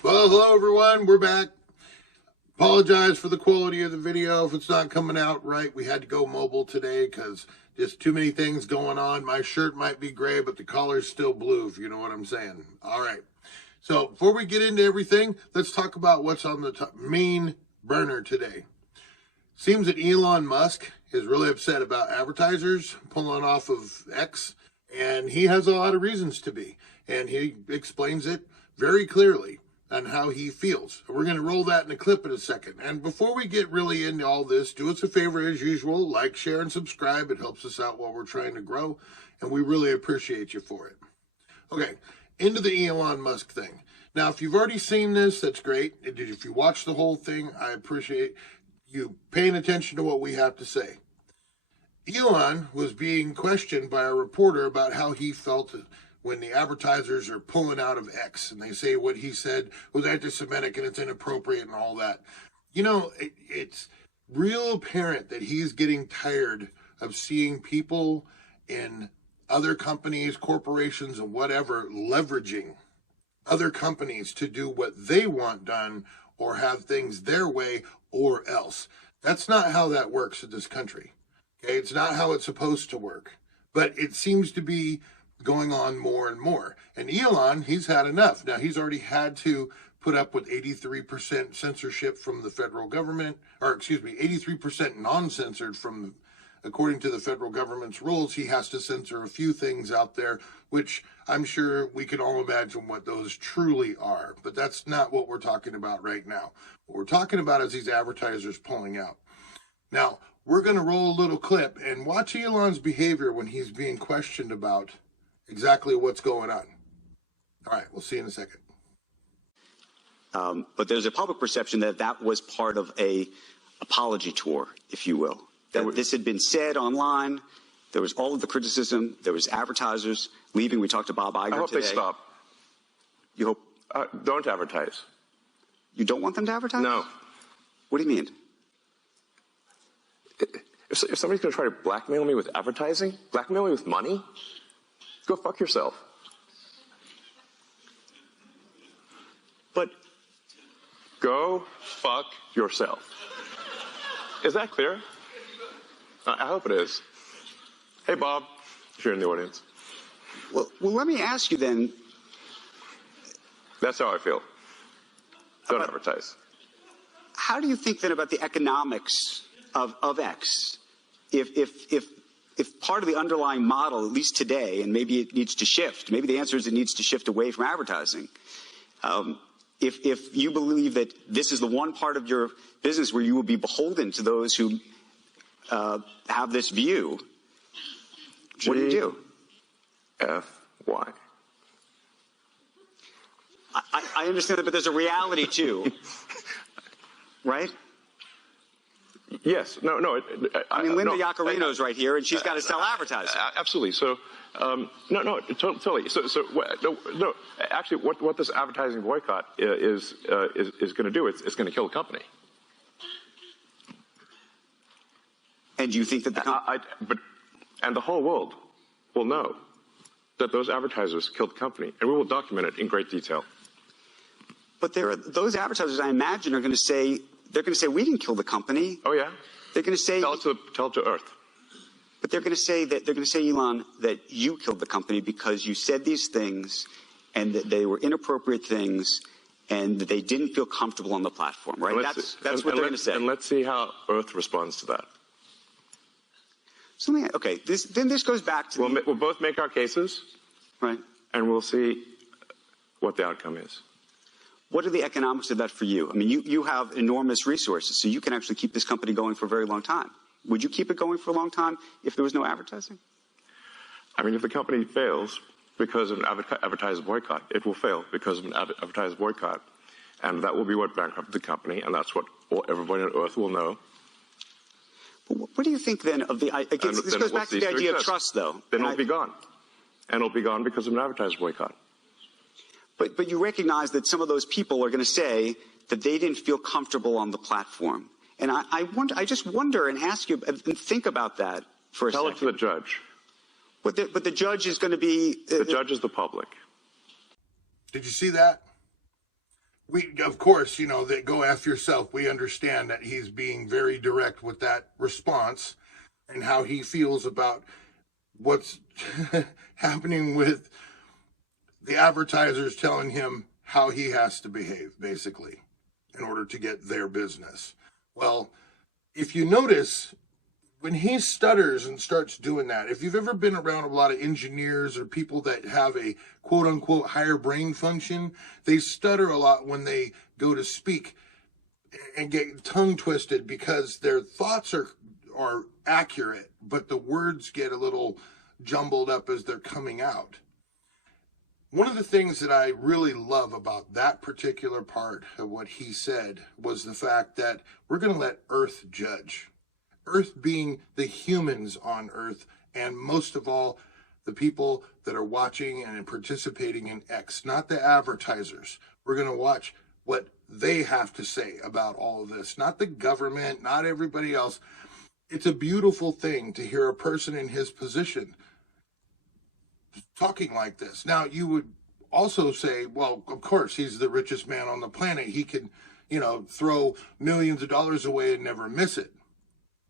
Well, hello everyone, we're back. Apologize for the quality of the video if it's not coming out right. We had to go mobile today because just too many things going on. My shirt might be gray, but the collar's still blue, if you know what I'm saying. All right. So before we get into everything, let's talk about what's on the main burner today. Seems that Elon Musk is really upset about advertisers pulling off of X, and he has a lot of reasons to be, and he explains it very clearly on how he feels. We're going to roll that in a clip in a second. And before we get really into all this, do us a favor as usual, like, share, and subscribe. It helps us out while we're trying to grow, and we really appreciate you for it. Okay, into the Elon Musk thing. Now, if you've already seen this, that's great. If you watch the whole thing, I appreciate you paying attention to what we have to say. Elon was being questioned by a reporter about how he felt when the advertisers are pulling out of X, and they say what he said was anti-Semitic and it's inappropriate and all that. You know, it's real apparent that he's getting tired of seeing people in other companies, corporations, and whatever leveraging other companies to do what they want done or have things their way or else. That's not how that works in this country. Okay, it's not how it's supposed to work. But it seems to be going on more and more. And Elon, he's had enough. Now, he's already had to put up with 83% censorship from the federal government, or excuse me, 83% non-censored from, according to the federal government's rules. He has to censor a few things out there, which I'm sure we can all imagine what those truly are. But that's not what we're talking about right now. What we're talking about is these advertisers pulling out. Now, we're going to roll a little clip and watch Elon's behavior when he's being questioned about exactly what's going on. All right, we'll see you in a second. But there's a public perception that that was part of a apology tour, if you will. That this had been said online. There was all of the criticism. There was advertisers leaving. We talked to Bob Iger today. I hope they stop. You hope? Don't advertise. You don't want them to advertise? No. What do you mean? If somebody's going to try to blackmail me with advertising, blackmail me with money, go fuck yourself. But go fuck yourself. Is that clear? I hope it is. Hey, Bob, if you're in the audience. well, let me ask you then. That's how I feel. Don't advertise. How do you think then about the economics of X? If part of the underlying model, at least today, and maybe it needs to shift, maybe the answer is it needs to shift away from advertising. If you believe that this is the one part of your business where you will be beholden to those who have this view, what do you do? F-Y. I understand that, but there's a reality too, right? Yes. No. I mean, Linda Yaccarino's right here, and she's got to sell advertising. Absolutely. So, no, totally. So, no. Actually, what this advertising boycott is going to do, it's going to kill the company. And do you think that and the whole world will know that those advertisers killed the company, and we will document it in great detail. But those advertisers, I imagine, are going to say, we didn't kill the company. Oh yeah. They're going to say, tell it to Earth. But they're going to say, Elon, that you killed the company because you said these things, and that they were inappropriate things, and that they didn't feel comfortable on the platform, right? That's what they're going to say. And let's see how Earth responds to that. So this goes back to we'll both make our cases, right? And we'll see what the outcome is. What are the economics of that for you? I mean, you have enormous resources, so you can actually keep this company going for a very long time. Would you keep it going for a long time if there was no advertising? I mean, if the company fails because of an advertiser boycott, it will fail because of an advertiser boycott. And that will be what bankrupted the company, and that's what everybody on Earth will know. But what do you think then of the – this goes back to the idea of trust, though. Then it'll be gone. And it'll be gone because of an advertiser boycott. But you recognize that some of those people are going to say that they didn't feel comfortable on the platform. And I just wonder and ask you and think about that for a second. Tell it to the judge. But the judge is going to be... the judge is the public. Did you see that? Of course, that go F yourself. We understand that he's being very direct with that response and how he feels about what's happening with the advertisers telling him how he has to behave, basically, in order to get their business. Well, if you notice, when he stutters and starts doing that, if you've ever been around a lot of engineers or people that have a quote unquote higher brain function, they stutter a lot when they go to speak and get tongue twisted because their thoughts are accurate, but the words get a little jumbled up as they're coming out. One of the things that I really love about that particular part of what he said was the fact that we're going to let Earth judge. Earth being the humans on Earth, and most of all, the people that are watching and participating in X, not the advertisers. We're going to watch what they have to say about all of this, not the government, not everybody else. It's a beautiful thing to hear a person in his position talking like this. Now, you would also say, well, of course, he's the richest man on the planet. He can, throw millions of dollars away and never miss it.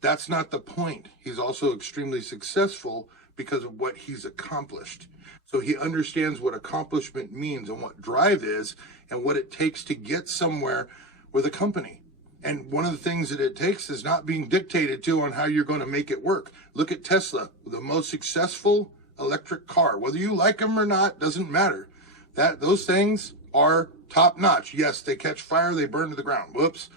That's not the point. He's also extremely successful because of what he's accomplished. So he understands what accomplishment means and what drive is and what it takes to get somewhere with a company. And one of the things that it takes is not being dictated to on how you're going to make it work. Look at Tesla, the most successful electric car. Whether you like them or not, doesn't matter. Those things are top notch. Yes, they catch fire, they burn to the ground. Whoops.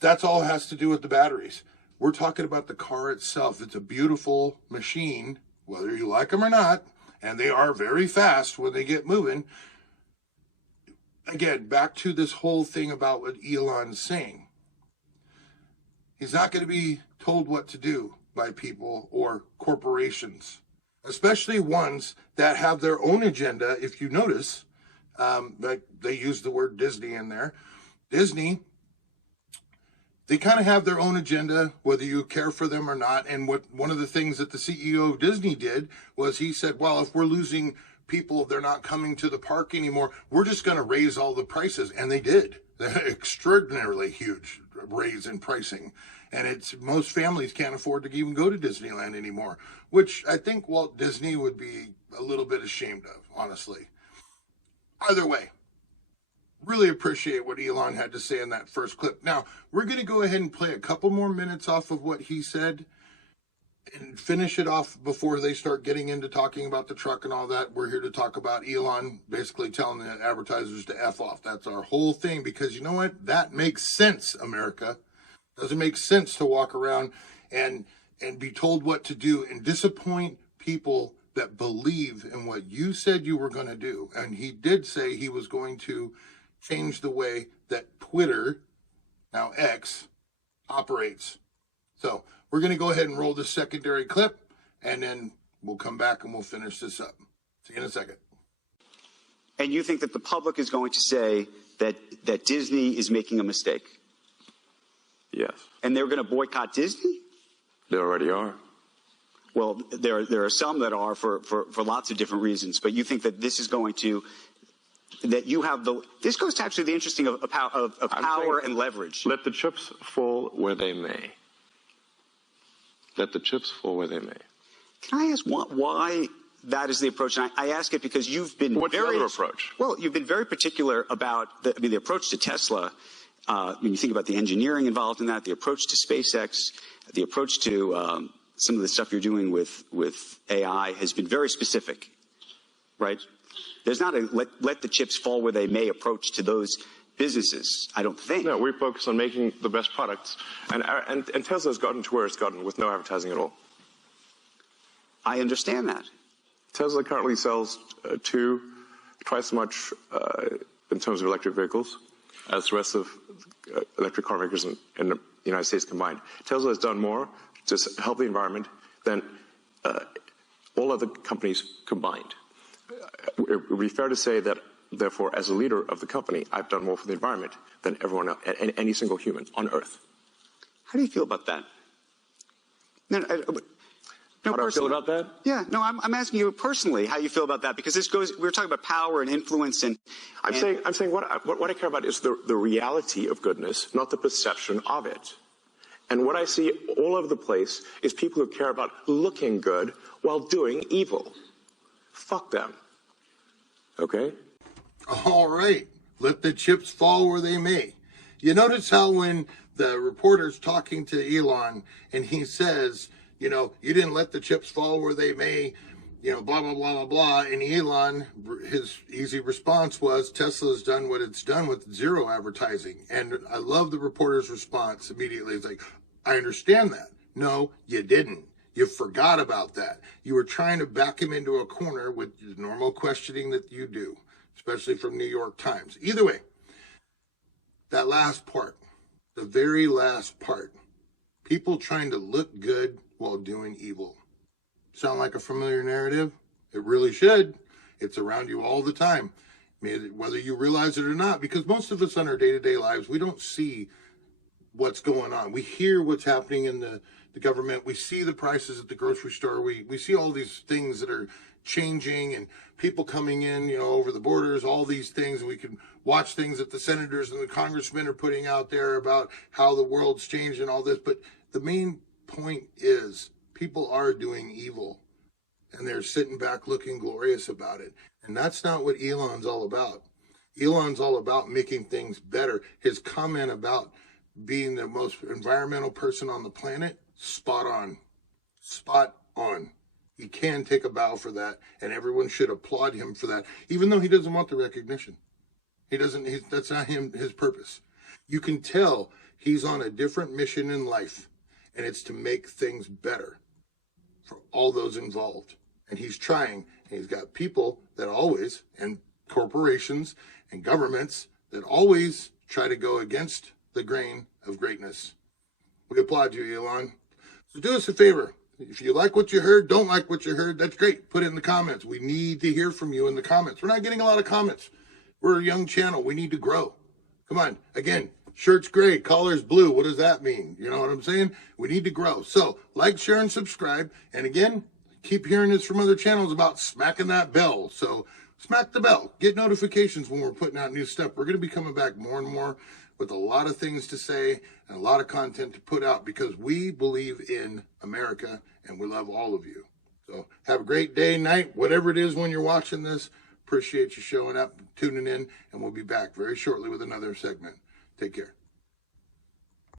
That's all it has to do with the batteries. We're talking about the car itself. It's a beautiful machine, whether you like them or not, and they are very fast when they get moving. Again, back to this whole thing about what Elon's saying. He's not going to be told what to do by people or corporations, especially ones that have their own agenda. If you notice, like they use the word Disney in there. Disney, they kind of have their own agenda, whether you care for them or not. And one of the things that the CEO of Disney did was he said, well, if we're losing people, they're not coming to the park anymore, we're just going to raise all the prices. And they did. Extraordinarily huge raise in pricing. And most families can't afford to even go to Disneyland anymore, which I think Walt Disney would be a little bit ashamed of, honestly. Either way, really appreciate what Elon had to say in that first clip. Now, we're going to go ahead and play a couple more minutes off of what he said and finish it off before they start getting into talking about the truck and all that. We're here to talk about Elon basically telling the advertisers to F off. That's our whole thing, because you know what? That makes sense, America. Doesn't make sense to walk around and be told what to do and disappoint people that believe in what you said you were going to do. And he did say he was going to change the way that Twitter, now X, operates. So we're going to go ahead and roll this secondary clip, and then we'll come back and we'll finish this up. See you in a second. And you think that the public is going to say that Disney is making a mistake? Yes. And they're going to boycott Disney? They already are. Well, there are some that are for lots of different reasons, but you think that this is going to, that you have this goes to actually the interesting of power and leverage. Let the chips fall where they may. Let the chips fall where they may. Can I ask why that is the approach? And I ask it because you've been What's the other approach? Well, you've been very particular about the approach to Tesla. When you think about the engineering involved in that, the approach to SpaceX, the approach to some of the stuff you're doing with AI has been very specific, right? There's not a let the chips fall where they may approach to those businesses, I don't think. No, we focus on making the best products. And Tesla's gotten to where it's gotten with no advertising at all. I understand that. Tesla currently sells twice as much in terms of electric vehicles as the rest of electric car makers in the United States combined. Tesla has done more to help the environment than all other companies combined. It would be fair to say that, therefore, as a leader of the company, I've done more for the environment than everyone else, any single human on Earth. How do you feel about that? No, No, how do I feel about that? Yeah, no, I'm asking you personally how you feel about that, because this goes, we're talking about power and influence and. I'm saying what I care about is the reality of goodness, not the perception of it. And what I see all over the place is people who care about looking good while doing evil. Fuck them. Okay? All right. Let the chips fall where they may. You notice how when the reporter's talking to Elon and he says, you know, you didn't let the chips fall where they may, you know, blah, blah, blah, blah, blah. And Elon, his easy response was, Tesla's done what it's done with zero advertising. And I love the reporter's response immediately. It's like, I understand that. No, you didn't. You forgot about that. You were trying to back him into a corner with the normal questioning that you do, especially from New York Times. Either way, that last part, the very last part, people trying to look good while doing evil. Sound like a familiar narrative? It really should. It's around you all the time, whether you realize it or not, because most of us on our day-to-day lives, we don't see what's going on. We hear what's happening in the government. We see the prices at the grocery store. We see all these things that are changing and people coming in, you know, over the borders, all these things. We can watch things that the senators and the congressmen are putting out there about how the world's changed and all this. But the main point is people are doing evil and they're sitting back looking glorious about it. And that's not what Elon's all about. Elon's all about making things better. His comment about being the most environmental person on the planet, spot on. Spot on. He can take a bow for that, and everyone should applaud him for that, even though he doesn't want the recognition. That's not his purpose. You can tell he's on a different mission in life, and it's to make things better for all those involved. And he's trying, and he's got people that always, and corporations and governments that always try to go against the grain of greatness. We applaud you, Elon. So do us a favor. If you like what you heard, don't like what you heard, that's great. Put it in the comments. We need to hear from you in the comments. We're not getting a lot of comments. We're a young channel. We need to grow. Come on. Again, shirt's gray, collar's blue. What does that mean? You know what I'm saying? We need to grow. So like, share, and subscribe. And again, keep hearing this from other channels about smacking that bell. So smack the bell. Get notifications when we're putting out new stuff. We're going to be coming back more and more with a lot of things to say and a lot of content to put out because we believe in America and we love all of you. So have a great day, night, whatever it is when you're watching this. Appreciate you showing up, tuning in, and we'll be back very shortly with another segment. Take care.